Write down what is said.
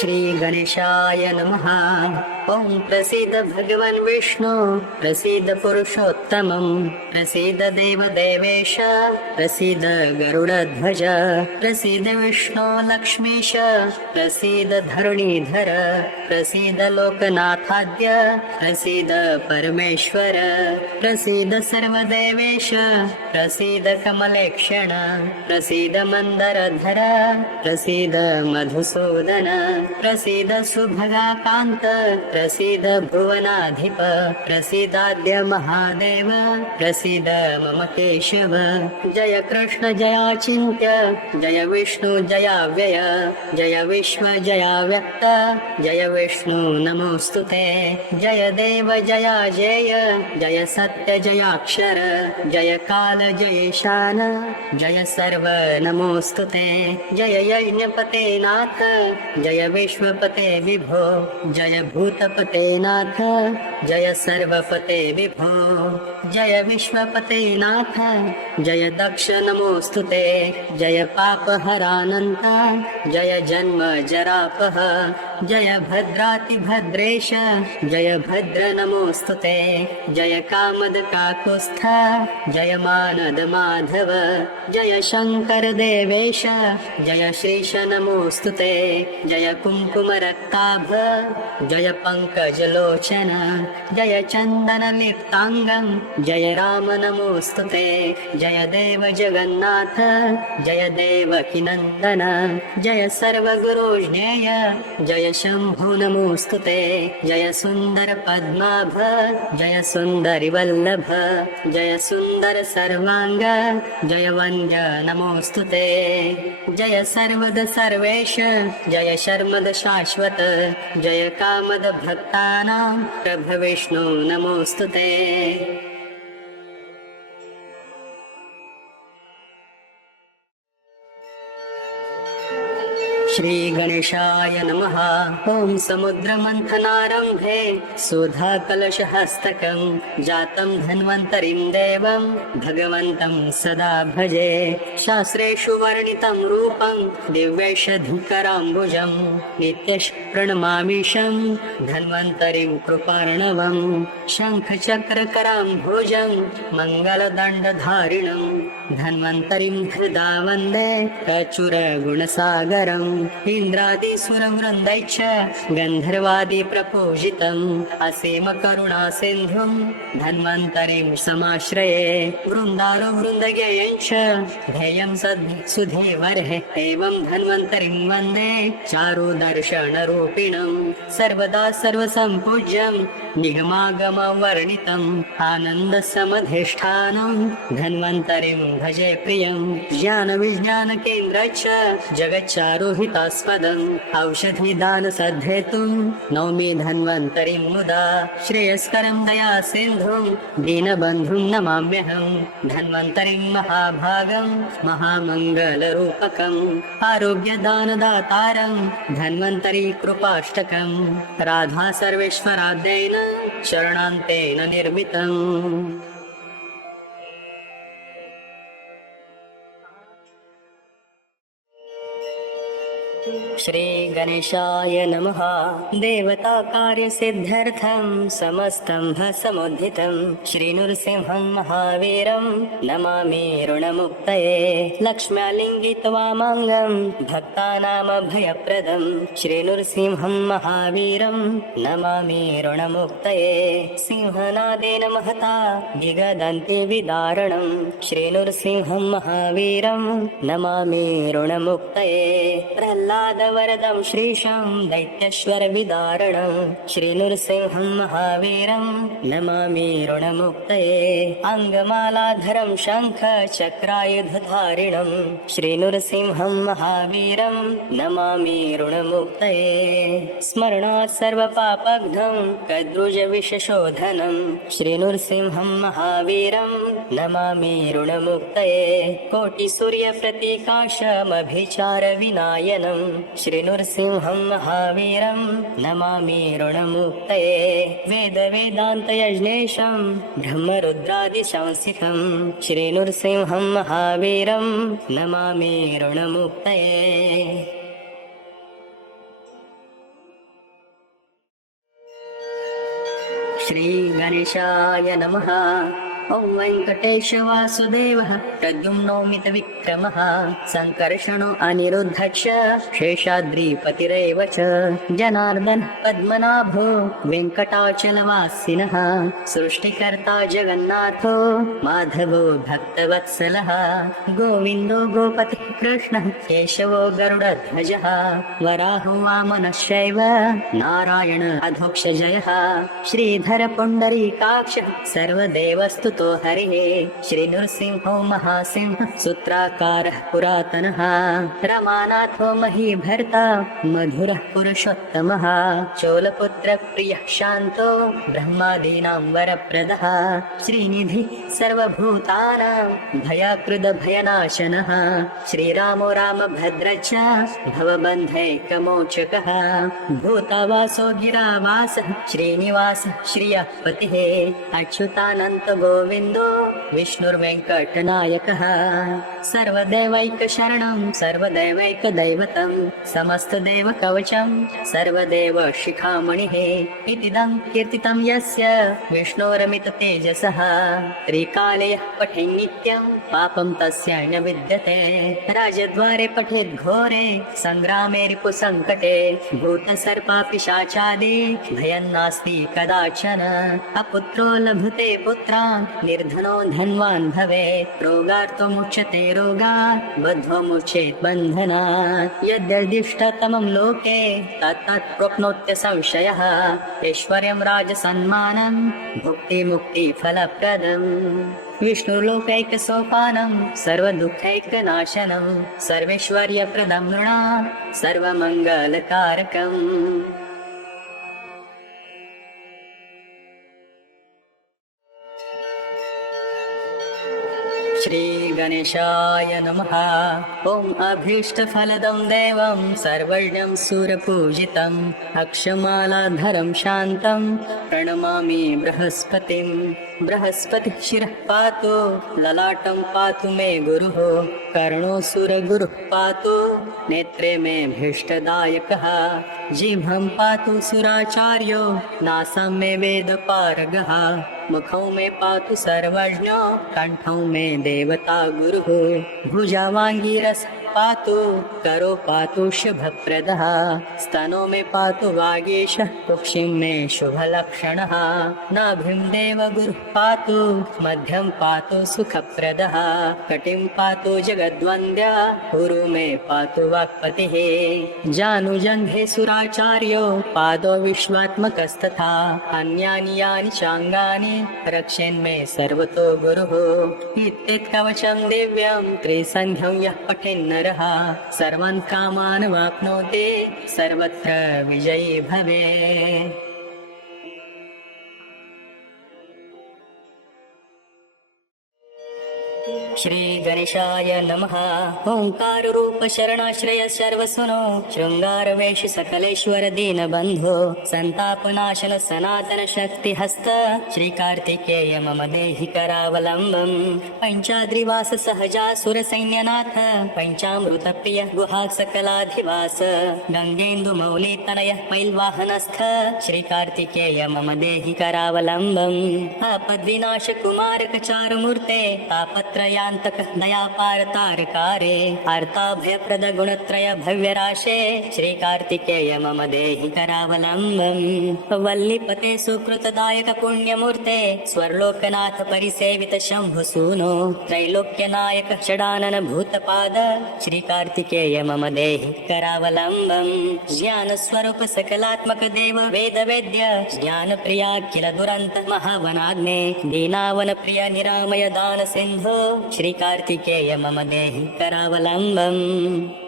श्री गणेशाय नमः। ओम प्रसीद भगवान विष्णु, प्रसीद पुरुषोत्तमं, प्रसीद देवदेवेश, प्रसीद गरुडध्वज, प्रसीद विष्णु लक्ष्मीश, प्रसीद धरणीधर, प्रसीद लोकनाथाद्य, प्रसीद परमेश्वर, प्रसीद सर्वदेवेश, प्रसीद कमलेक्षण, प्रसीद मंदरधर, प्रसीद मधुसूदन, प्रसीद सुभगाकांत, प्रसीद भुवनाधिप, प्रसीदाद्य महादेव, प्रसीद मम केशव। जय कृष्ण जयाचिन्त्य, जय विष्णु जयाव्यय, जय विश्व जयाव्यक्त, जय विष्णु नमोस्तुते। जय देव जयाजेय, जय सत्य जयाक्षर, जय काल जयेशान, जय सर्व नमोस्तुते। जय यज्ञपते नाथ, जय विश्वपते विभो, जय भूतपते नाथ, जय सर्वपते विभो, जय विश्वपते नाथ, जय दक्ष नमोस्तुते। जय पापहरानन्त, जय जन्म जरापह, जय भद्रातिभद्रेश, जय भद्र नमोस्तुते। जय कामद काकुस्थ, जय मानद माधव, जय शंकर देवेश, जय श्रीश नमोस्तुते। जय कुंकुम रक्ताभ, जय पंकज लोचन, जय चंदन लिप्तांगं, जय राम नमोस्तुते। जय देव जगन्नाथ, जय देवकी नंदन, जय सर्वगुरुज्ञेय, जय शंभु नमोस्तुते। जय सुंदर पद्माभ, जय सुंदरी वल्लभ, जय सुंदर सर्वांग, जय वन्द्य नमोस्तुते। जय सर्वद सर्वेश, जय शर्मद शाश्वत, जय कामद भक्तानां प्रभ विष्णु नमोस्तुते। श्री गणेशाय नमः। ओम समुद्रमंथनारंभे सुधा कलशहस्तकं जातं धन्वन्तरिं देवं भगवन्तं सदा भजे। शास्त्रेषु वर्णितं रूपं दिव्यैषधिकराम्बुजं नित्यश प्रणमामीशं धन्वन्तरिं कृपार्णवं। शङ्खचक्रकराम्भुजं मङ्गलदण्डधारिणं धन्वन्तरिं हृदा वन्दे प्रचुरगुणसागरम्। इन्द्रादिसुरवृन्दैश्च गन्धर्वादिप्रपूजितम् असीमकरुणासिन्धुं धन्वन्तरिं समाश्रये। वृन्दारवृन्दगेयञ्च ध्येयं सुधीवर्हे एवं धन्वन्तरिं वन्दे चारुदर्शनरूपिणं। सर्वदा सर्वसम्पूज्यं निगमागमवर्णितम् आनन्दसमधिष्ठानं धन्वन्तरिं भजे प्रियं। ज्ञानविज्ञानकेन्द्रच्च जगच्चारुहितास्पदम् औषधिदानसद्धेतुं नौमि धन्वन्तरिं मुदा। श्रेयस्करं दयासिन्धुं दीनबन्धुं नमाम्यहं धन्वन्तरिं महाभागं महामङ्गलरूपकम् आरोग्यदानदातारं धन्वन्तरि कृपाष्टकं। राधा सर्वेश्वराद्येन शरणान्तेन निर्मितम्। श्री गणेशाय नमः। देवता कार्यसिद्ध्यर्थं समस्तं समुद्धितं श्रीनृसिंहं महावीरं नमामि ऋणमुक्तये। लक्ष्म्यालिङ्गितवामाङ्गं भक्तानामभयप्रदं श्रीनृसिंहं महावीरं नमामि ऋणमुक्तये। सिंहनादेन महता विगदन्ति विदारणं श्रीनृसिंहं महावीरं नमामि ऋणमुक्तये। प्रह्लादवरदं श्रीशं दैत्येश्वरविदारणं श्रीनृसिंहं महावीरं नमामि ऋणमुक्तये। अङ्गमालाधरं शङ्खचक्रायुधधारिणं श्रीनृसिंहं महावीरं नमामि ऋणमुक्तये। स्मरणात् सर्वपापघ्नं कद्रुजविषशोधनं श्रीनृसिंहं महावीरं नमामि ऋणमुक्तये। कोटिसूर्यप्रतीकाशमभिचारविनायनं श्रीनृसिंहं महावीरं नमामि ऋणमुक्तये। वेदवेदान्तयज्ञेशं ब्रह्मरुद्रादिसंस्थितं श्रीनृसिंहं महावीरं नमामि ऋणमुक्तये। श्रीगणेशाय नमः। ॐ वेङ्कटेश वासुदेवः प्रद्युम्नोमितविक्रमः सङ्कर्षणो अनिरुद्धश्च शेषाद्रिपतिरेव च जनार्दन पद्मनाभो वेङ्कटाचलवासिनः सृष्टिकर्ता जगन्नाथो माधवो भक्तवत्सलः गोविन्दो गोपतिः कृष्णः केशवो गरुडध्वजः वराहो वामनश्चैव नारायण अधोक्षजयः श्रीधर पुण्डरीकाक्षः सर्वदेवस्तुतो हरिः श्रीनृसिंहो महासिंह सूत्राकारः पुरातनः रमानाथो महीभर्ता मधुरः पुरुषोत्तमः चोलपुत्रप्रियः शान्तो ब्रह्मादीनां वरप्रदः श्रीनिधि सर्वभूतानां भयाकृतभयनाशनः श्रीरामो रामभद्रश्च भवबन्धैकमोचकः भूतावासो गिरावासः श्रीनिवासः श्रियः पतिः अच्युतानन्त गोविन्दो विष्णुर्वेङ्कटनायकः सर्वदेवैकशरणं सर्वदेवैकदैवतं समस्तदेवकवचं सर्वदेवशिखामणिः इतिदं कीर्तितं यस्य विष्णोरमिततेजसः त्रिकाले यः पठेन् नित्यं पापं तस्य न विद्यते राजद्वारे पठेद् घोरे सङ्ग्रामे रिपुसङ्कटे भूतसर्पापिशाचादि भयं नास्ति कदाचन अपुत्रो लभते पुत्रान् निर्धनो धनवान् भवेत् रोगार्तो मुच्यते रोगात् बद्धो मुच्येत् बन्धनात् यद्यदिष्टतमं लोके तत्तत् प्राप्नोत्य संशयः ऐश्वर्यं राजसन्मानं भुक्तिमुक्तिफलप्रदम् विष्णुलोकैकसोपानं सर्वदुःखैकनाशनं सर्वैश्वर्यप्रदं नृणां सर्वमङ्गलकारकम् श्रीगणेशाय नमः। ॐ अभीष्टफलदं देवं सर्वज्ञं सुरपूजितम् अक्षमालाधरं शान्तं प्रणमामि बृहस्पतिं बृहस्पतिः शिरः पातु ललाटं पातु मे गुरुः कर्णो सुरगुरुः पातु नेत्रे मे भीष्टदायकः जिह्वं पातु सुराचार्यो नासं मे वेदपारगः मुखौ मे पातु सर्वज्ञो कंठौ मे देवता गुरुः भुजावाङ्गीरस पातु करो पातु शुभप्रदः स्तनो मे पातु वागीशः कुक्षिं मे शुभलक्षणः नाभिं देवगुरुः पातु मध्यं पातु सुखप्रदः कटिं पातु जगद्वन्द्या गुरु मे पातु वाक्पतिः जानुजङ्घे सुराचार्यो पादो विश्वात्मकस्तथा अन्यानि यानि चाङ्गानि रक्षेन्मे सर्वतो गुरुः इत्येतत्कवचं दिव्यं त्रिसन्ध्यं यः पठेन्नरः सर्वान् कामान् वाप्नोति सर्वत्र विजयी भवेत्। श्रीगणेशाय नमः। ओंकाररूप शरणाश्रय सर्वसुनो शृंगारवेश सकलेश्वर दीनबन्धो संतापनाशन सनातन शक्ति हस्त श्रीकार्तिकेय मम देहि करावलम्बम् पंचाद्रिवास सहजासुर सैन्यनाथ पंचामृत प्रिय गुहा सकलाधिवास गंगेन्दु मौली तनय पैल्वाहनस्थ श्रीकार्तिकेय मम देहि करावलम्बम् आपद्विनाश कुमारक चारुमूर्ते तापत्रया दयापार तारकारे अर्ताभयप्रद गुणत्रय भव्यराशे श्रीकार्तिकेय मम देहि करावलम्बम् वल्लीपते सुकृतदायक पुण्यमूर्ते स्वर्लोकनाथ परिसेवित शम्भुसूनो त्रैलोक्यनायक षडानन भूतपाद श्रीकार्तिकेय मम देहि करावलम्बम् ज्ञानस्वरूप सकलात्मक देव वेद वेद्य ज्ञानप्रियाखिल दुरन्त महावनाग्ने दीनावन प्रिय निरामय दान सिन्धो श्रीकार्तिकेय मम देहि करावलम्बम्।